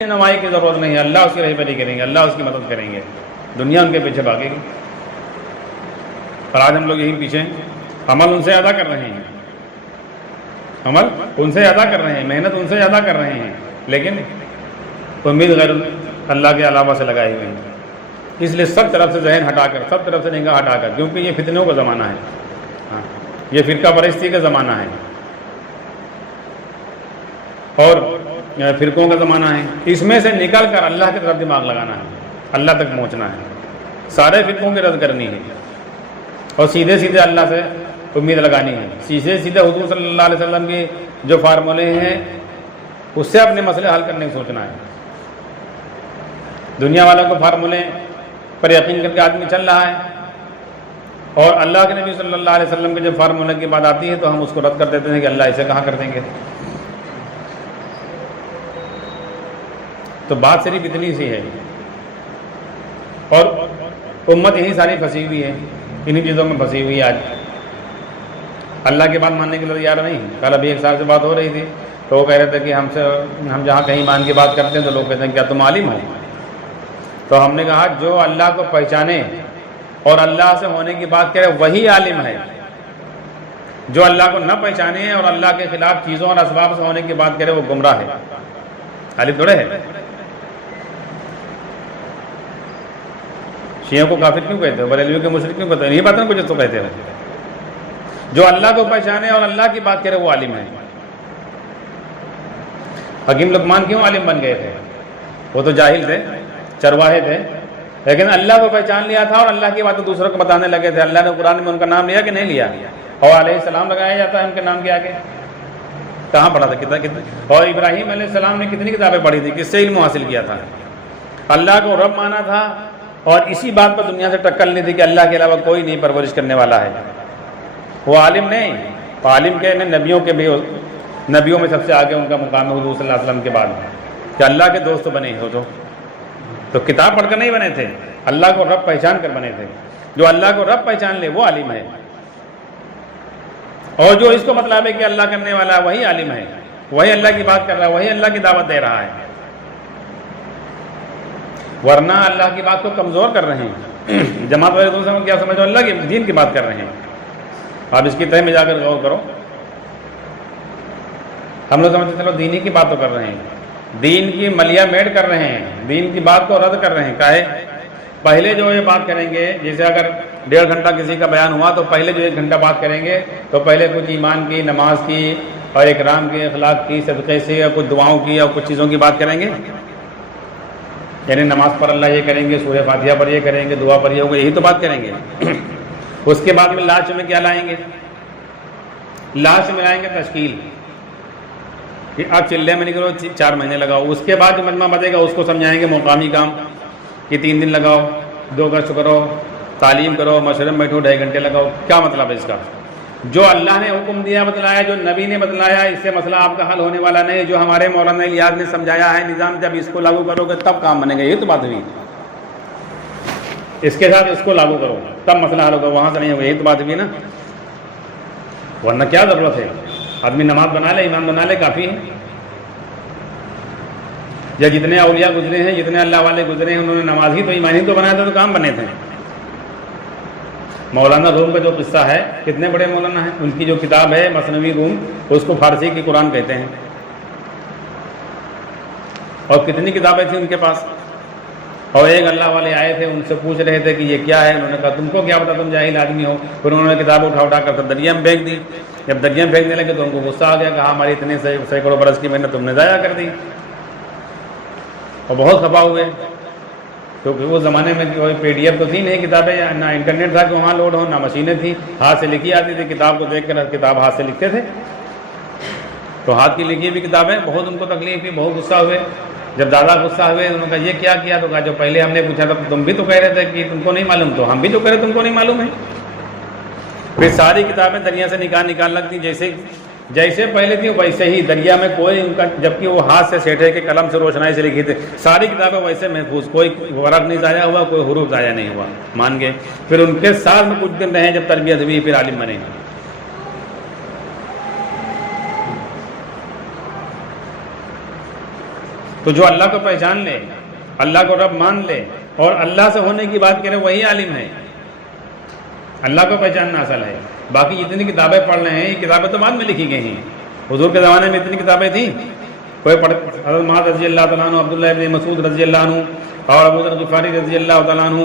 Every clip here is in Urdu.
نمائی کی ضرورت نہیں ہے، اللہ اس کی رہبری کریں گے، اللہ اس کی مدد کریں گے، دنیا ان کے پیچھے بھاگے گی۔ اور آج ہم لوگ یہی پیچھے عمل ان سے زیادہ کر رہے ہیں، عمل ان سے زیادہ کر رہے ہیں، محنت ان سے زیادہ کر رہے ہیں، لیکن امید غیر اللہ کے علاوہ سے لگائی ہوئی ہے۔ اس لیے سب طرف سے ذہن ہٹا کر، سب طرف سے نگاہ ہٹا کر، کیونکہ یہ فتنوں کا زمانہ ہے، یہ فرقہ پرستی کا زمانہ ہے اور فرقوں کا زمانہ ہے۔ اس میں سے نکل کر اللہ کی طرف دماغ لگانا ہے، اللہ تک پہنچنا ہے، سارے فرقوں کی رد کرنی ہے اور سیدھے سیدھے اللہ سے امید لگانی ہے، سیدھے سیدھے حضور صلی اللہ علیہ وسلم کے جو فارمولے ہیں اس سے اپنے مسئلے حل کرنے کی سوچنا ہے۔ دنیا والوں کو فارمولے پر یقین کر کے آدمی چل رہا ہے، اور اللہ کے نبی صلی اللہ علیہ وسلم کے جب فارمولے کی بات آتی ہے تو ہم اس کو رد کر دیتے ہیں کہ اللہ اسے کہاں کر دیں گے۔ تو بات صرف اتنی سی ہے، اور امت یہی ساری پھنسی ہوئی ہے، انہی چیزوں میں پھنسی ہوئی ہے۔ آج اللہ کی بات ماننے کے لیے تیار نہیں۔ کل ابھی ایک صاحب سے بات ہو رہی تھی تو وہ کہہ رہے تھے کہ ہم جہاں کہیں ایمان کی بات کرتے ہیں تو لوگ کہتے ہیں کیا تم عالم ہو؟ تو ہم نے کہا جو اللہ کو پہچانے اور اللہ سے ہونے کی بات کرے وہی عالم ہے، جو اللہ کو نہ پہچانے اور اللہ کے خلاف چیزوں اور اسباب سے ہونے کی بات کرے وہ گمراہ ہے، عالم تھوڑے ہے۔ شیعوں کو کافر کیوں کہتے ہو، بریلویوں کے مشرک کیوں کہتے ہیں؟ نہیں پتہ کچھ تو کہتے ہیں۔ جو اللہ کو پہچانے اور اللہ کی بات کرے وہ عالم ہے۔ حکیم لقمان کیوں عالم بن گئے تھے؟ وہ تو جاہل تھے، چرواہے تھے، لیکن اللہ کو پہچان لیا تھا اور اللہ کی باتیں دوسروں کو بتانے لگے تھے۔ اللہ نے قرآن میں ان کا نام لیا کہ نہیں لیا؟ اور علیہ السلام لگایا جاتا ہے ان کے نام کے آگے؟ کہاں پڑھا تھا؟ کتنا اور ابراہیم علیہ السلام نے کتنی کتابیں پڑھی تھی، کس سے علم حاصل کیا تھا؟ اللہ کو رب مانا تھا اور اسی بات پر دنیا سے ٹکر لی تھی کہ اللہ کے علاوہ کوئی نہیں پرورش کرنے والا ہے۔ وہ عالم نہیں، عالم کے نبیوں میں سب سے آگے ان کا مقام ہے حضور صلی اللہ علیہ وسلم کے بعد، کہ اللہ کے دوست بنے ہو تو کتاب پڑھ کر نہیں بنے تھے، اللہ کو رب پہچان کر بنے تھے۔ جو اللہ کو رب پہچان لے وہ عالم ہے، اور جو اس کو مطلب ہے کہ اللہ کرنے والا ہے وہی عالم ہے، وہی اللہ کی بات کر رہا ہے، وہی اللہ کی دعوت دے رہا ہے۔ ورنہ اللہ کی بات کو کمزور کر رہے ہیں۔ جماعت والے دوسرے کو کیا سمجھو؟ اللہ کے دین کی بات کر رہے ہیں۔ آپ اس کی تہ میں جا کر غور کرو۔ ہم لوگ سمجھتے چلو دینی کی بات تو کر رہے ہیں، دین کی ملیا میٹ کر رہے ہیں، دین کی بات کو رد کر رہے ہیں۔ کاہے؟ پہلے جو یہ بات کریں گے، جیسے اگر 1.5 گھنٹہ کسی کا بیان ہوا تو پہلے جو 1 گھنٹہ بات کریں گے تو پہلے کچھ ایمان کی، نماز کی اور اکرام کی، اخلاق کی، صدقے سے، یا کچھ دعاؤں کی یا کچھ چیزوں کی بات کریں گے۔ یعنی نماز پر اللہ یہ کریں گے، سورہ فاتحہ پر یہ کریں گے، دعا پر یہ ہوگا، یہی تو بات کریں گے۔ اس کے بعد میں لاسٹ میں کیا لائیں گے؟ لاسٹ میں لائیں گے تشکیل، کہ آپ چلے میں نکلو 4 مہینے لگاؤ۔ اس کے بعد جو مجمع بنے گا اس کو سمجھائیں گے مقامی کام، کہ 3 دن لگاؤ، 2 گشت کرو، تعلیم کرو، مشورے میں بیٹھو، 2.5 گھنٹے لگاؤ۔ کیا مطلب ہے اس کا؟ جو اللہ نے حکم دیا بتلایا، جو نبی نے بتلایا، اس سے مسئلہ آپ کا حل ہونے والا نہیں۔ جو ہمارے مولانا الیاس نے سمجھایا ہے نظام، جب اس کو لاگو کرو گے تب کام بنے گا، یہ تو بات ہوئی۔ اس کے ساتھ اس کو لاگو کرو تب مسئلہ حل ہوگا، وہاں سے نہیں ہوگا، یہی تو بات ہوئی نا۔ ورنہ کیا ضرورت ہے؟ آدمی نماز بنا لے، ایمان بنا لے، کافی ہے۔ یا جتنے اولیاء گزرے ہیں، جتنے اللہ والے گزرے ہیں، انہوں نے نماز ہی تو، ایمان ہی تو بنایا تھا تو کام بنے تھے۔ مولانا روم کا جو قصہ ہے، کتنے بڑے مولانا ہیں، ان کی جو کتاب ہے مثنوی روم، اس کو فارسی کی قرآن کہتے ہیں، اور کتنی کتابیں تھیں ان کے پاس۔ اور ایک اللہ والے آئے تھے، ان سے پوچھ رہے تھے کہ یہ کیا ہے؟ انہوں نے کہا تم کو کیا پتا، تم جاہل آدمی ہو۔ پھر انہوں نے کتاب اٹھا کر دریا میں پھینک دی۔ جب دریا میں پھینکنے لگے تو ان کو غصہ آ گیا، کہا ہماری اتنے سینکڑوں برس کی محنت تم نے ضائع کر دی، اور بہت خفا ہوئے، کیونکہ اس زمانے میں کوئی PDF تو تھی نہیں کتابیں، نہ انٹرنیٹ تھا کہ وہاں لوڈ ہو، نہ مشینیں تھیں، ہاتھ سے لکھی آتی تھی، کتاب کو دیکھ کر کتاب ہاتھ سے لکھتے تھے، تو ہاتھ کی لکھی ہوئی کتابیں، بہت ان کو تکلیف ہوئی، بہت غصہ ہوئے۔ جب زیادہ غصہ ہوئے انہوں نے کہا یہ کیا کیا؟ تو کہا جو پہلے ہم نے پوچھا تھا تم بھی تو کہہ رہے تھے کہ تم کو نہیں معلوم، تو ہم بھی تو کہہ رہے تم کو نہیں معلوم ہے۔ پھر ساری کتابیں دریا سے نکال لگتی، جیسے پہلے تھی ویسے ہی دریا میں، کوئی ان کا، جبکہ وہ ہاتھ سے سیٹھے کے قلم سے روشنائی سے لکھی تھی، ساری کتابیں ویسے محفوظ، کوئی ورق نہیں ضائع ہوا، کوئی حروف ضائع نہیں ہوا، مان گئے۔ پھر ان کے ساتھ میں کچھ دن رہے، جب تربیت ہوئی پھر عالم بنے۔ تو جو اللہ کو پہچان لے، اللہ کو رب مان لے اور اللہ سے ہونے کی بات کرے وہی عالم ہے۔ اللہ کو پہچاننا اصل ہے۔ باقی جتنی کتابیں پڑھ رہے ہیں یہ کتابیں تو بعد میں لکھی گئی ہیں۔ حضور کے زمانے میں اتنی کتابیں تھیں، کوئی حضرت معاذ رضی اللہ تعالیٰ عنہ، عبداللہ ابن مسعود رضی اللہ عنہ اور ابو ذر غفاری رضی اللہ تعالیٰ عنہ،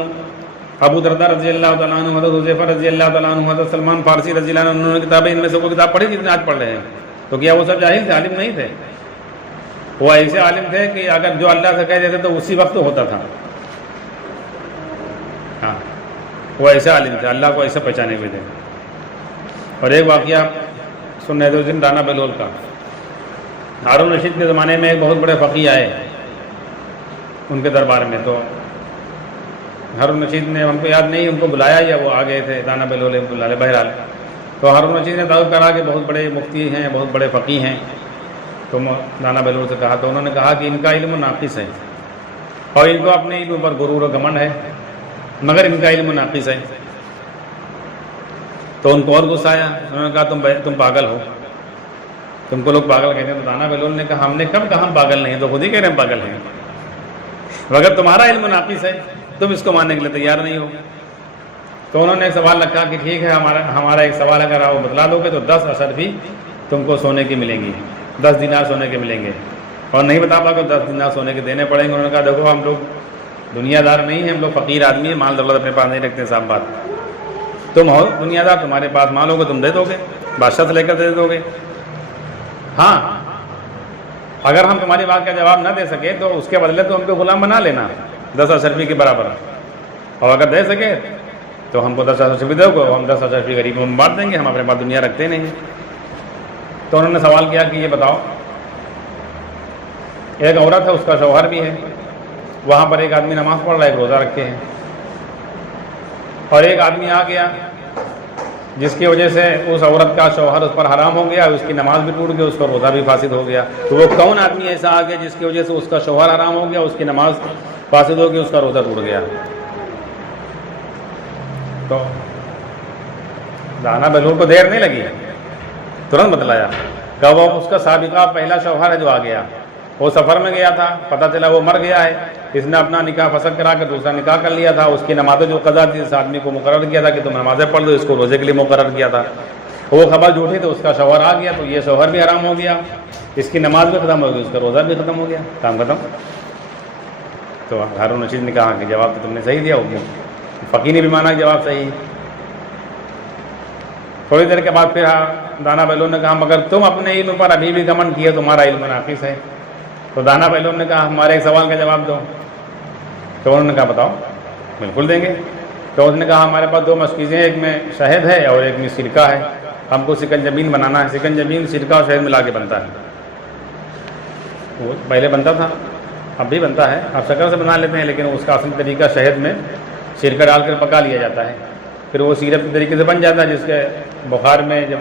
ابو درداء رضی اللہ تعالیٰ عنہ، حضرت حذیفہ رضی اللہ تعالیٰ عنہ، حضرت سلمان فارسی رضی اللہ عنہ، انہوں نے کتابیں ان میں سے کوئی کتاب پڑھی جتنے آج پڑھ رہے ہیں؟ تو کیا وہ سب جاہل تھے؟ عالم نہیں تھے؟ وہ ایسے عالم تھے کہ اگر جو اللہ سے کہہ دیتے تو اسی وقت ہوتا تھا۔ ہاں، وہ ایسے عالم تھے، اللہ کو ایسے پہچانے ہوئے تھے۔ اور ایک واقعہ سن رہے تھے رانا بہلول کا۔ ہارون رشید کے زمانے میں ایک بہت بڑے فقیہ آئے ان کے دربار میں، تو ہارون رشید نے، ہم کو یاد نہیں ان کو بلایا یا وہ آ گئے تھے رانا بہلول رحمۃ اللہ علیہ، بہرحال تو ہارون رشید نے دعوت کرا کہ بہت بڑے مفتی ہیں، بہت بڑے فقیہ ہیں۔ تو رانا بہلول سے کہا، تو انہوں نے کہا کہ ان کا علم ناقص ہے اور ان کو اپنے علم پر غرور و گھمنڈ ہے، مگر ان کا علم ناقص ہے۔ تو ان کو اور غصہ آیا، انہوں نے کہا تم پاگل ہو، تم کو لوگ پاگل کہتے ہیں۔ تو رانا بہلول نے کہا ہم نے کب کہا ہم پاگل نہیں، تو خود ہی کہہ رہے ہیں پاگل ہیں۔ اگر تمہارا علم ناقص ہے تم اس کو ماننے کے لیے تیار نہیں ہو۔ تو انہوں نے ایک سوال رکھا کہ ٹھیک ہے، ہمارا ایک سوال اگر آپ بتلا دو گے تو 10 اشرفی تم کو سونے کی ملیں گی، 10 دینار سونے کے ملیں گے، اور نہیں بتا پا تو 10 دینار سونے کے دینے پڑیں گے۔ انہوں نے کہا دیکھو ہم لوگ دنیا دار نہیں ہیں، ہم لوگ فقیر آدمی ہیں، مال دولت اپنے پاس نہیں رکھتے ہیں، صاحب بات۔ تم ہو دنیا دار، تمہارے پاس مال ہوگا تم دے دو گے، بادشاہ سے لے کر دے دو گے۔ ہاں، اگر ہم تمہاری بات کا جواب نہ دے سکے تو اس کے بدلے تو ہم کو غلام بنا لینا 10 اشرفی کے برابر، اور اگر دے سکے تو ہم کو 10 اشرفی دو گے، ہم 10 اشرفی غریبوں میں بانٹ دیں گے، ہم اپنے پاس دنیا رکھتے نہیں۔ تو انہوں نے سوال کیا کہ یہ بتاؤ، ایک عورت ہے، اس کا شوہر بھی ہے، وہاں پر ایک آدمی نماز پڑھ رہا ہے، ایک روزہ رکھے ہیں، اور ایک آدمی آ گیا جس کی وجہ سے اس عورت کا شوہر اس پر حرام ہو گیا، اس کی نماز بھی ٹوٹ گئی، اس کا روزہ بھی فاسد ہو گیا۔ تو وہ کون آدمی ایسا آ گیا جس کی وجہ سے اس کا شوہر حرام ہو گیا، اس کی نماز فاسد ہو گئی، اس کا روزہ ٹوٹ گیا؟ تو رانا بہلول کو دیر نہیں لگی، ترنت بتلایا کہ وہ اس کا سابقہ پہلا شوہر ہے جو آ گیا، وہ سفر میں گیا تھا، پتہ چلا وہ مر گیا ہے، اس نے اپنا نکاح فسخ کرا کے دوسرا نکاح کر لیا تھا، اس کی نمازیں جو قضا تھی اس آدمی کو مقرر کیا تھا کہ تم نمازیں پڑھ دو، اس کو روزے کے لیے مقرر کیا تھا، وہ خبر جھوٹی تو اس کا شوہر آ گیا، تو یہ شوہر بھی حرام ہو گیا، اس کی نماز بھی ختم ہو گئی، اس کا روزہ بھی ختم ہو گیا، کام ختم۔ تو ہارون رشید نے کہا کہ جواب تو تم نے صحیح دیا ہوگا، فقیہ نے بھی مانا جواب صحیح۔ تھوڑی دیر کے بعد پھر رانا بہلول نے کہا مگر تم اپنے علم پر ابھی بھی گھمنڈ کیے، تمہارا علم ناقص ہے۔ تو رانا بہلول نے کہا ہمارے ایک سوال کا جواب دو۔ تو انہوں نے کہا بتاؤ، بالکل دیں گے۔ تو اس نے کہا ہمارے پاس 2 مشکیزیں ہیں، ایک میں شہد ہے اور ایک میں سرکہ ہے، ہم کو سکنجبین بنانا ہے۔ سکنجبین سرکہ اور شہد ملا کے بنتا ہے، وہ پہلے بنتا تھا، اب بھی بنتا ہے، آپ شکر سے بنا لیتے ہیں، لیکن اس کا اصل طریقہ شہد میں سرکہ ڈال کر پکا لیا جاتا ہے، پھر وہ سیرپ کے طریقے سے بن جاتا ہے، جس کے بخار میں جب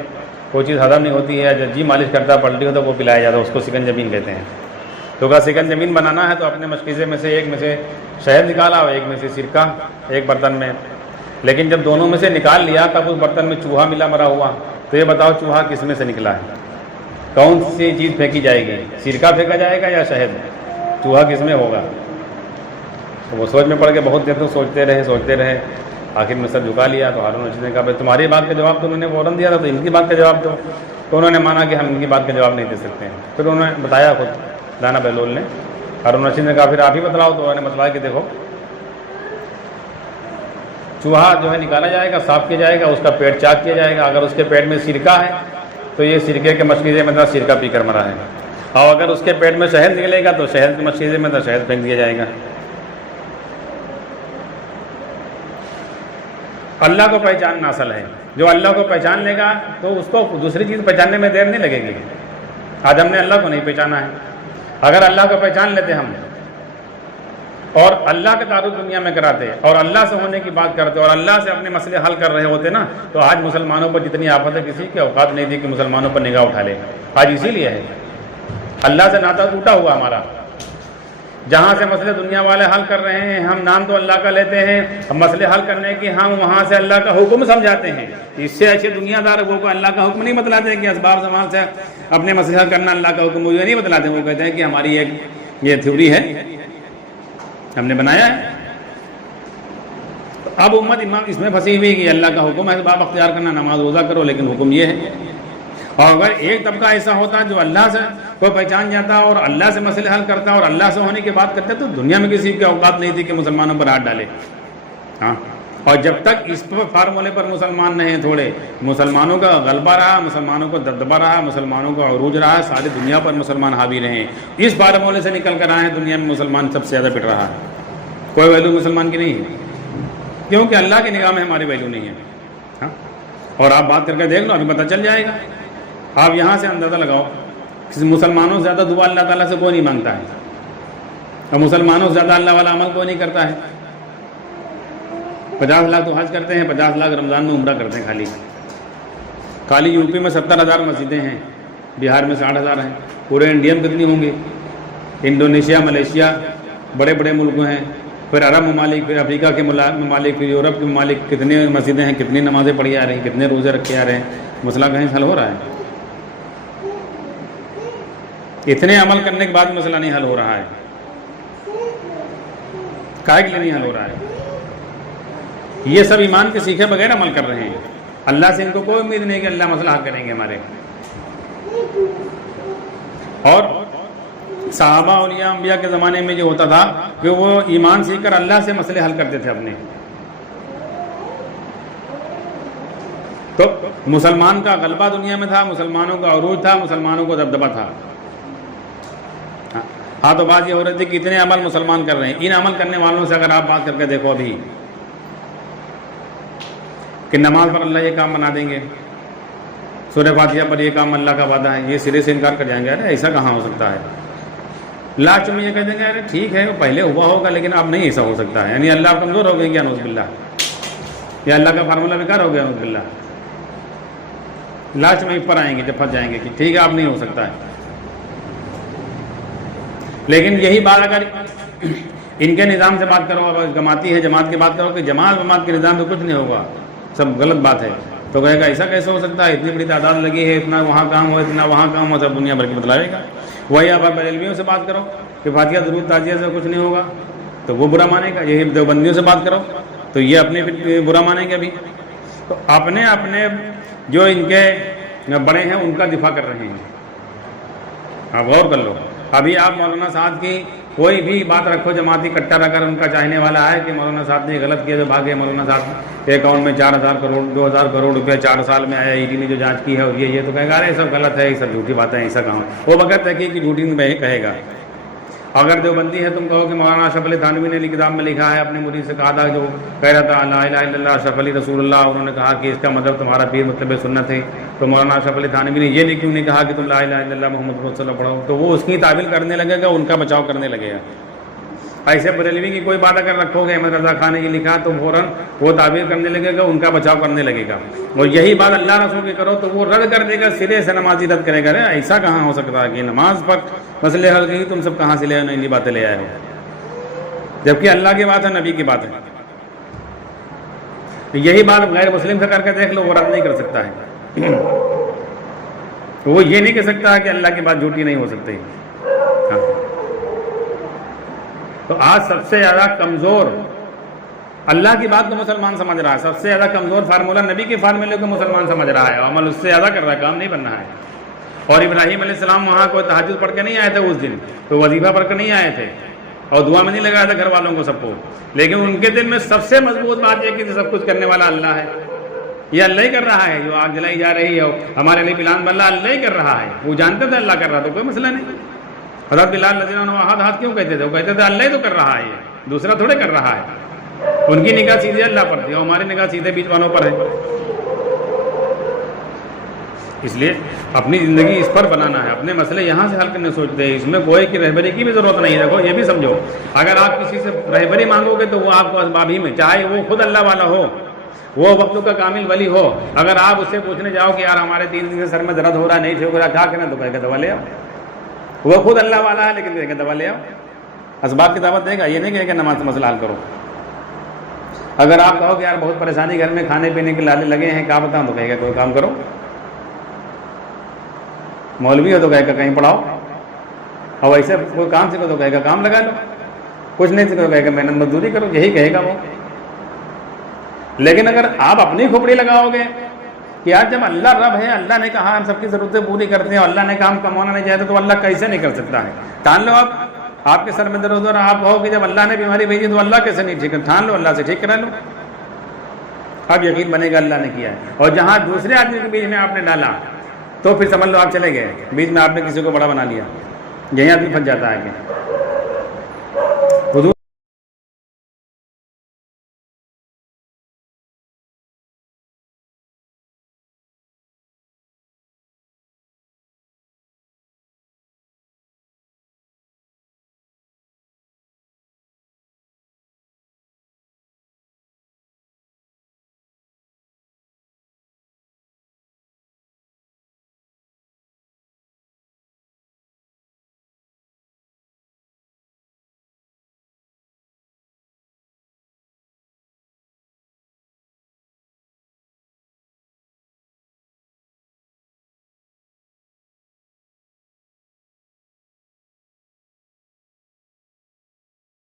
کوئی چیز ہضم نہیں ہوتی ہے، جب جی مالش کرتا ہے، پلٹی ہوتا ہے، وہ پلایا جاتا ہے، اس کو سکنجبین کہتے ہیں۔ تو اگر سکنجبین بنانا ہے تو اپنے مشکیزے میں سے ایک میں سے شہد نکالا اور ایک میں سے سرکہ ایک برتن میں، لیکن جب دونوں میں سے نکال لیا تب اس برتن میں چوہا ملا مرا ہوا، تو یہ بتاؤ چوہا کس میں سے نکلا ہے؟ کون سی چیز پھینکی جائے گی؟ سرکہ پھینکا جائے گا یا شہد؟ چوہا کس میں ہوگا؟ تو وہ سوچ میں پڑ کے بہت دیر تک سوچتے رہے، آخر میں سر جھکا لیا۔ تو ہارون رشید نے کہا بھائی تمہاری بات کا جواب تو انہوں نے فوراً دیا تھا، تو ان کی بات کا جواب دو۔ تو انہوں نے مانا کہ ہم ان کی بات کا جواب نہیں دے سکتے ہیں۔ پھر انہوں نے بتایا خود رانا بہلول نے، ہارون رشید نے کہا پھر آپ ہی بتلاؤ۔ تو انہوں نے بتلایا کہ دیکھو چوہا جو ہے نکالا جائے گا، صاف کیا جائے گا، اس کا پیٹ چاک کیا جائے گا، اگر اس کے پیٹ میں سرکہ ہے تو یہ سرکے کے مشکیزے میں تھا، سرکہ پی کر مرا ہے، اور اگر اس کے پیٹ میں شہد نکلے گا تو شہد کے مشکیزے میں تھا، شہد پھینک دیا جائے گا۔ اللہ کو پہچاننا اصل ہے، جو اللہ کو پہچان لے گا تو اس کو دوسری چیز پہچاننے میں دیر نہیں لگے گی۔ آج ہم نے اللہ کو نہیں پہچانا ہے، اگر اللہ کو پہچان لیتے ہم اور اللہ کے تعارف دنیا میں کراتے اور اللہ سے ہونے کی بات کرتے اور اللہ سے اپنے مسئلے حل کر رہے ہوتے نا، تو آج مسلمانوں پر جتنی آفت ہے کسی کی اوقات نہیں تھی کہ مسلمانوں پر نگاہ اٹھا لے۔ آج اسی لیے ہے اللہ سے ناطہ ٹوٹا ہوا ہمارا، جہاں سے مسئلے دنیا والے حل کر رہے ہیں، ہم نام تو اللہ کا لیتے ہیں، مسئلے حل کرنے کی ہم وہاں سے اللہ کا حکم سمجھاتے ہیں۔ اس سے اچھے دنیا دار وہ کو اللہ کا حکم نہیں بتلاتے کہ اسباب زمان سے اپنے مسئلے حل کرنا اللہ کا حکم، وہ یہ نہیں بتلاتے، وہ کہتے ہیں کہ ہماری ایک یہ تھیوری ہے، ہم نے بنایا ہے۔ اب امت امام اس میں پھنسی ہوئی کہ اللہ کا حکم ہے باب اختیار کرنا، نماز روزہ کرو، لیکن حکم یہ ہے۔ اور اگر ایک طبقہ ایسا ہوتا جو اللہ سے کوئی پہچان جاتا اور اللہ سے مسئلے حل کرتا اور اللہ سے ہونے کی بات کرتا تو دنیا میں کسی کی اوقات نہیں تھی کہ مسلمانوں پر ہاتھ ڈالے۔ ہاں، اور جب تک اس فارمولے پر مسلمان نہیں تھوڑے، مسلمانوں کا غلبہ رہا، مسلمانوں کو دبدبہ رہا، مسلمانوں کا عروج رہا، ساری دنیا پر مسلمان حاوی رہے۔ اس فارمولے سے نکل کر آئے دنیا میں مسلمان سب سے زیادہ پٹ رہا ہے، کوئی ویلو مسلمان کی نہیں ہے، کیونکہ اللہ کی نگاہ میں ہماری ویلو نہیں ہے۔ ہاں، اور آپ بات کر کے دیکھ لو، ابھی پتہ چل جائے گا۔ آپ یہاں سے اندازہ لگاؤ، مسلمانوں سے زیادہ دعا اللہ تعالیٰ سے کوئی نہیں مانگتا ہے، اور مسلمانوں سے زیادہ اللہ والا عمل کوئی نہیں کرتا ہے۔ 50 لاکھ تو حج کرتے ہیں، 50 لاکھ رمضان میں عمرہ کرتے ہیں۔ خالی یو پی میں 70,000 مسجدیں ہیں، بہار میں 60,000 ہیں، پورے انڈیا میں کتنی ہوں گی؟ انڈونیشیا، ملیشیا، بڑے بڑے ملک ہیں، پھر عرب ممالک، پھر افریقہ کے ممالک، پھر یورپ کے ممالک، کتنی مسجدیں ہیں، کتنی نمازیں پڑھی جا رہی ہیں، کتنے روزے رکھے جا رہے ہیں۔ مسئلہ کہیں حل ہو رہا ہے؟ اتنے عمل کرنے کے بعد مسئلہ نہیں حل ہو رہا ہے، کائے کے لیے نہیں حل ہو رہا ہے؟ یہ سب ایمان کے سیکھے بغیر عمل کر رہے ہیں، اللہ سے ان کو کوئی امید نہیں کہ اللہ مسئلہ حل کریں گے ہمارے۔ اور صحابہ اولیاء انبیاء کے زمانے میں جو ہوتا تھا کہ وہ ایمان سیکھ کر اللہ سے مسئلے حل کرتے تھے اپنے۔ تو مسلمان کا غلبہ دنیا میں تھا، مسلمانوں کا عروج تھا، مسلمانوں کو دبدبہ تھا۔ ہاں، تو بات یہ ہو رہی تھی کہ اتنے عمل مسلمان کر رہے ہیں، ان عمل کرنے والوں سے اگر آپ بات کر کے دیکھو ابھی کہ نماز پر اللہ یہ کام بنا دیں گے، سورہ فاتحہ پر یہ کام اللہ کا وعدہ ہے، یہ سرے سے انکار کر جائیں گے، ارے ایسا کہاں ہو سکتا ہے؟ لاسٹ میں یہ کہہ دیں گے ارے ٹھیک ہے وہ پہلے ہوا ہوگا لیکن اب نہیں ایسا ہو سکتا ہے، یعنی اللہ آپ کمزور ہو گئے کیا؟ نعوذ باللہ، یا اللہ کا فارمولہ بیکار ہو گیا، نعوذ باللہ۔ لاسٹ میں پر آئیں گے جب پھنس جائیں گے کہ ٹھیک ہے اب نہیں ہو سکتا ہے۔ لیکن یہی بات اگر ان کے نظام سے بات کرو، اب جماعتی ہے جماعت کی بات کرو کہ جماعت کے نظام میں کچھ نہیں ہوگا، سب غلط بات ہے، تو کہے گا ایسا کیسے ہو سکتا ہے؟ اتنی بڑی تعداد لگی ہے، اتنا وہاں کام ہو، اتنا وہاں کام ہو، سب دنیا بھر کی بتلائے گا۔ وہی آپ بریلویوں سے بات کرو کہ فاتحہ درود تعزیہ سے کچھ نہیں ہوگا تو وہ برا مانے گا، یہی دیوبندیوں سے بات کرو تو یہ اپنے برا مانیں گے۔ ابھی تو اپنے اپنے جو ان کے بڑے ہیں ان کا دفاع کر رہے ہیں، آپ غور کر لو۔ ابھی آپ مولانا صاحب کی کوئی بھی بات رکھو، جماعتی کٹا رکھ کر ان کا چاہنے والا ہے کہ مولانا صاحب نے غلط کیا تو بھاگے، مولانا صاحب کے اکاؤنٹ میں 4,000 کروڑ 2,000 کروڑ روپے 4 سال میں آیا، ای ڈی نے جو جانچ کی ہے اور یہ تو کہے گا ارے سب غلط ہے، یہ سب جھوٹی باتیں ہیں، ایسا کہاں؟ وہ بغیر تحقیق کی جھوٹی نہیں کہے گا۔ اگر دیوبندی ہے تم کہو کہ مولانا اشرف علی تھانوی نے کتاب میں لکھا ہے، اپنے مرید سے کہا تھا جو کہہ رہا تھا لا الہ الا اللہ اشرف علی رسول اللہ، انہوں نے کہا کہ اس کا مطلب تمہارا پیر متبع سنت ہے، تو مولانا اشرف علی تھانوی نے یہ کیوں نہیں کہا کہ تم لا الہ الا اللہ محمد رسول اللہ پڑھو؟ تو وہ اس کی تعویل کرنے لگے گا، ان کا بچاؤ کرنے لگے گا۔ ایسے بریلوی کی کوئی بات اگر رکھو گے احمد رضا خان نے یہ لکھا تو فوراً وہ تعبیر کرنے لگے گا، ان کا بچاؤ کرنے لگے گا، اور یہی بات اللہ رسول کی کرو تو وہ رد کر دے گا، سرے سے نمازی رد کرے گا، ایسا کہاں ہو سکتا ہے کہ نماز پر مسئلے حل کی تم سب کہاں سے لے آئے، انہی باتیں لے آئے ہو، جبکہ اللہ کی بات ہے، نبی کی بات ہے۔ یہی بات غیر مسلم سے کر کے دیکھ لو، وہ رد نہیں کر سکتا ہے، وہ یہ نہیں کہہ سکتا کہ اللہ کی بات جھوٹی نہیں ہو سکتی۔ تو آج سب سے زیادہ کمزور اللہ کی بات کو مسلمان سمجھ رہا ہے، سب سے زیادہ کمزور فارمولہ نبی کے فارمولے کو مسلمان سمجھ رہا ہے، عمل اس سے زیادہ کر رہا ہے، کام نہیں بننا ہے۔ اور ابراہیم علیہ السلام وہاں کوئی تہجد پڑھ کے نہیں آئے تھے، اس دن کوئی وظیفہ پڑھ کے نہیں آئے تھے، اور دعا میں نہیں لگایا تھا گھر والوں کو سب کو، لیکن ان کے دل میں سب سے مضبوط بات یہ کہ سب کچھ کرنے والا اللہ ہے، یہ اللہ ہی کر رہا ہے، جو آگ جلائی جا رہی ہے ہمارے لیے پلان بن رہا اللہ ہی کر رہا ہے، وہ جانتے تھے اللہ کر رہا تو کوئی مسئلہ نہیں۔ حضرت بلال رضی اللہ عنہ ہاتھ کیوں کہتے تھے؟ وہ کہتے تھے اللہ ہی تو کر رہا ہے، یہ دوسرا تھوڑے کر رہا ہے، ان کی نگاہ سیدھے اللہ پر تھی اور ہماری نگاہ سیدھے بیچ والوں پر ہے۔ اس لیے اپنی زندگی اس پر بنانا ہے، اپنے مسئلے یہاں سے حل کرنے سوچتے ہیں، اس میں کوئی کی رہبری کی بھی ضرورت نہیں ہے۔ دیکھو یہ بھی سمجھو، اگر آپ کسی سے رہبری مانگو گے تو وہ آپ کو اسباب ہی میں، چاہے وہ خود اللہ والا ہو، وہ وقت کا کامل ولی ہو، اگر آپ اس سے پوچھنے جاؤ کہ یار ہمارے 3 دن سے سر میں درد ہو رہا ہے، نہیں ٹھیک ہو رہا، کیا کریں؟ تو کہے گا دوا لے آؤ، وہ خود اللہ والا ہے لیکن کہے گا دوا لے آؤ، اسباب کی دعوت دے گا، یہ نہیں کہے گا نماز سے مسئلہ حل کرو۔ اگر آپ کہو کہ یار بہت پریشانی گھر میں، کھانے پینے کے لالے لگے ہیں، کیا بتاؤں؟ تو کہے گا کوئی کام کرو، مولوی ہو تو کہے گا کہیں پڑھاؤ، اور ویسے کوئی کام سیکھو تو کہے گا کام لگا لو، کچھ نہیں سیکھو تو کہے گا محنت مزدوری کرو، یہی کہے گا وہ۔ لیکن اگر آپ اپنی کھوپڑی لگاؤ گے کہ یار جب اللہ رب ہے، اللہ نے کہا ہم سب کی ضرورتیں پوری کرتے ہیں اور اللہ نے کہا ہم کمانا نہیں چاہتے، تو اللہ کیسے نہیں کر سکتا ہے؟ ٹھان لو آپ کے سر میں درد ہو رہا، آپ کہو کہ جب اللہ نے بیماری بھیجی تو اللہ کیسے نہیں ٹھیک کر؟ ٹھان لو اللہ سے ٹھیک کرا لو، اب یقین بنے گا اللہ نے کیا ہے۔ اور جہاں دوسرے آدمی کے بیچ میں آپ نے ڈالا تو پھر سمجھ لو آپ چلے گئے، بیچ میں آپ نے کسی کو بڑا بنا لیا، یہی آدمی پھنس جاتا ہے کہ